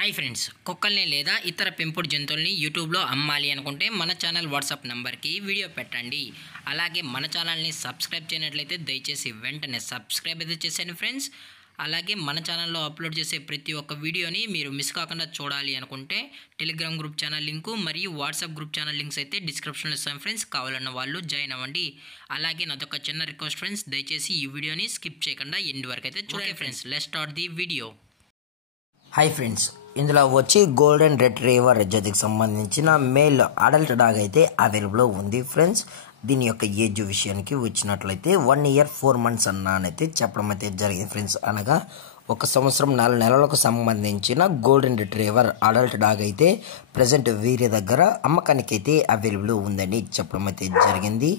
Hi friends, కుక్కల్ని లేదా ఇతర పెంపుడు జంతువుల్ని యూట్యూబ్లో అమ్మాలి అనుకుంటే మన ఛానల్ వాట్సాప్ నెంబర్కి వీడియో పెట్టండి. అలాగే మన ఛానల్ని సబ్స్క్రైబ్ చేయనట్లయితే దయచేసి వెంటనే సబ్స్క్రైబ్ అయితే చేసేయండి ఫ్రెండ్స్. అలాగే మన ఛానల్లో అప్లోడ్ చేసే ప్రతి ఒక్క వీడియోని మీరు మిస్ కాకుండా చూడాలి అనుకుంటే టెలిగ్రామ్ గ్రూప్ ఛానల్ లింకు మరియు వాట్సాప్ గ్రూప్ ఛానల్ లింక్స్ అయితే డిస్క్రిప్షన్లో ఇస్తాను ఫ్రెండ్స్. కావాలన్న వాళ్ళు జాయిన్ అవ్వండి. అలాగే నాదొక చిన్న రిక్వెస్ట్ ఫ్రెండ్స్, దయచేసి ఈ వీడియోని స్కిప్ చేయకుండా ఎండ్ వరకు అయితే చూడండి friends. Let's start the video. Hi friends, ఇందులో వచ్చి గోల్డెన్ రెట్రీవర్ జతికి సంబంధించిన మేల్ అడల్ట్ డాగ్ అయితే అవైలబుల్లో ఉంది ఫ్రెండ్స్. దీని యొక్క ఏజ్ విషయానికి వచ్చినట్లయితే 1 year 4 months అన్నైతే చెప్పడం అయితే జరిగింది ఫ్రెండ్స్. అనగా 1 సంవత్సరం 4 నెలలకు సంబంధించిన గోల్డెన్ రెట్రీవర్ అడల్ట్ డాగ్ అయితే ప్రజెంట్ వీరి దగ్గర అమ్మకానికి అయితే అవైలబుల్ ఉందని చెప్పడం అయితే జరిగింది.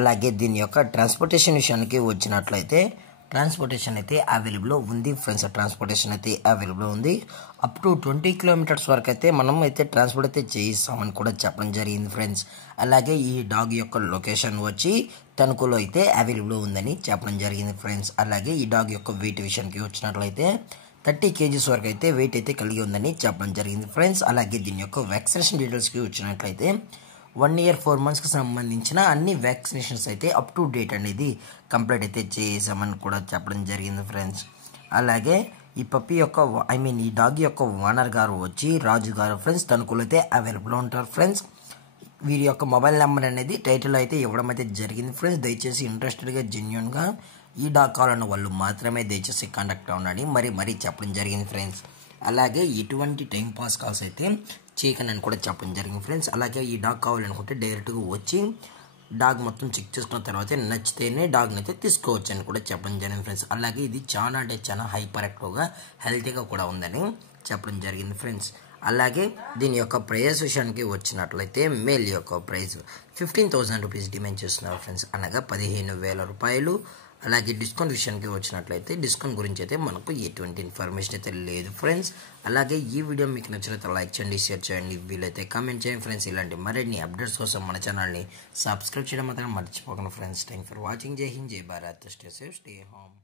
అలాగే దీని యొక్క ట్రాన్స్పోర్టేషన్ విషయానికి వచ్చినట్లయితే ట్రాన్స్పోర్టేషన్ అయితే అవైలబుల్ ఉంది ఫ్రెండ్స్. ట్రాన్స్పోర్టేషన్ అయితే అవైలబుల్ ఉంది. అప్ టు 20 kilometers వరకు అయితే మనం అయితే ట్రాన్స్పోర్ట్ అయితే చేయిస్తామని కూడా చెప్పడం జరిగింది ఫ్రెండ్స్. అలాగే ఈ డాగ్ యొక్క లొకేషన్ వచ్చి తణుకులో అయితే అవైలబుల్ ఉందని చెప్పడం జరిగింది ఫ్రెండ్స్. అలాగే ఈ డాగ్ యొక్క వెయిట్ విషయానికి వచ్చినట్లయితే 30 kgs వరకు అయితే వెయిట్ అయితే కలిగి ఉందని చెప్పడం జరిగింది ఫ్రెండ్స్. అలాగే దీని యొక్క వ్యాక్సినేషన్ డీటెయిల్స్కి వచ్చినట్లయితే 1 year 4 monthsకి సంబంధించిన అన్ని వ్యాక్సినేషన్స్ అయితే అప్ టు డేట్ అనేది కంప్లీట్ అయితే చేసామని కూడా చెప్పడం జరిగింది ఫ్రెండ్స్. అలాగే ఈ పప్పి యొక్క ఈ డాగ్ యొక్క ఓనర్ గారు వచ్చి రాజు గారు ఫ్రెండ్స్. తణుకులో అయితే అవైలబుల్ ఉంటారు ఫ్రెండ్స్. వీరి యొక్క మొబైల్ నెంబర్ అనేది టైటిల్ అయితే ఇవ్వడం అయితే జరిగింది ఫ్రెండ్స్. దయచేసి ఇంట్రెస్టెడ్గా జెన్యున్గా ఈ డాగ్ కావాలన్న వాళ్ళు మాత్రమే దయచేసి కాంటాక్ట్ అవ్వండి మరీ చెప్పడం జరిగింది ఫ్రెండ్స్. అలాగే ఎటువంటి టైం పాస్ కాల్స్ అయితే చేయకనని కూడా చెప్పడం జరిగింది ఫ్రెండ్స్. అలాగే ఈ డాగ్ కావాలనుకుంటే డైరెక్ట్గా వచ్చి డాగ్ మొత్తం చెక్ చేసుకున్న తర్వాత నచ్చితేనే డాగ్ని అయితే తీసుకోవచ్చు అని కూడా చెప్పడం జరిగింది ఫ్రెండ్స్. అలాగే ఇది చాలా హైపర్ యాక్టివ్గా హెల్తీగా కూడా ఉందని చెప్పడం జరిగింది ఫ్రెండ్స్. అలాగే దీని యొక్క ప్రైస్ విషయానికి వచ్చినట్లయితే మేల్ యొక్క ప్రైస్ 15,000 రూపీస్ డిమాండ్ చేస్తున్నారు ఫ్రెండ్స్. అనగా 15,000 రూపాయలు. అలాగే డిస్కౌంట్ విషయానికి వచ్చినట్లయితే డిస్కౌంట్ గురించి అయితే మనకు ఎటువంటి ఇన్ఫర్మేషన్ అయితే లేదు ఫ్రెండ్స్. అలాగే ఈ వీడియో మీకు నచ్చినట్లయితే లైక్ చేయండి, షేర్ చేయండి, వీలైతే కామెంట్ చేయండి ఫ్రెండ్స్. ఇలాంటి మరిన్ని అప్డేట్స్ కోసం మన ఛానల్ని సబ్స్క్రైబ్ చేయడం మాత్రం మర్చిపోకండి ఫ్రెండ్స్. Thank for watching. జై హింద్, జై Bharat, stay safe, stay home.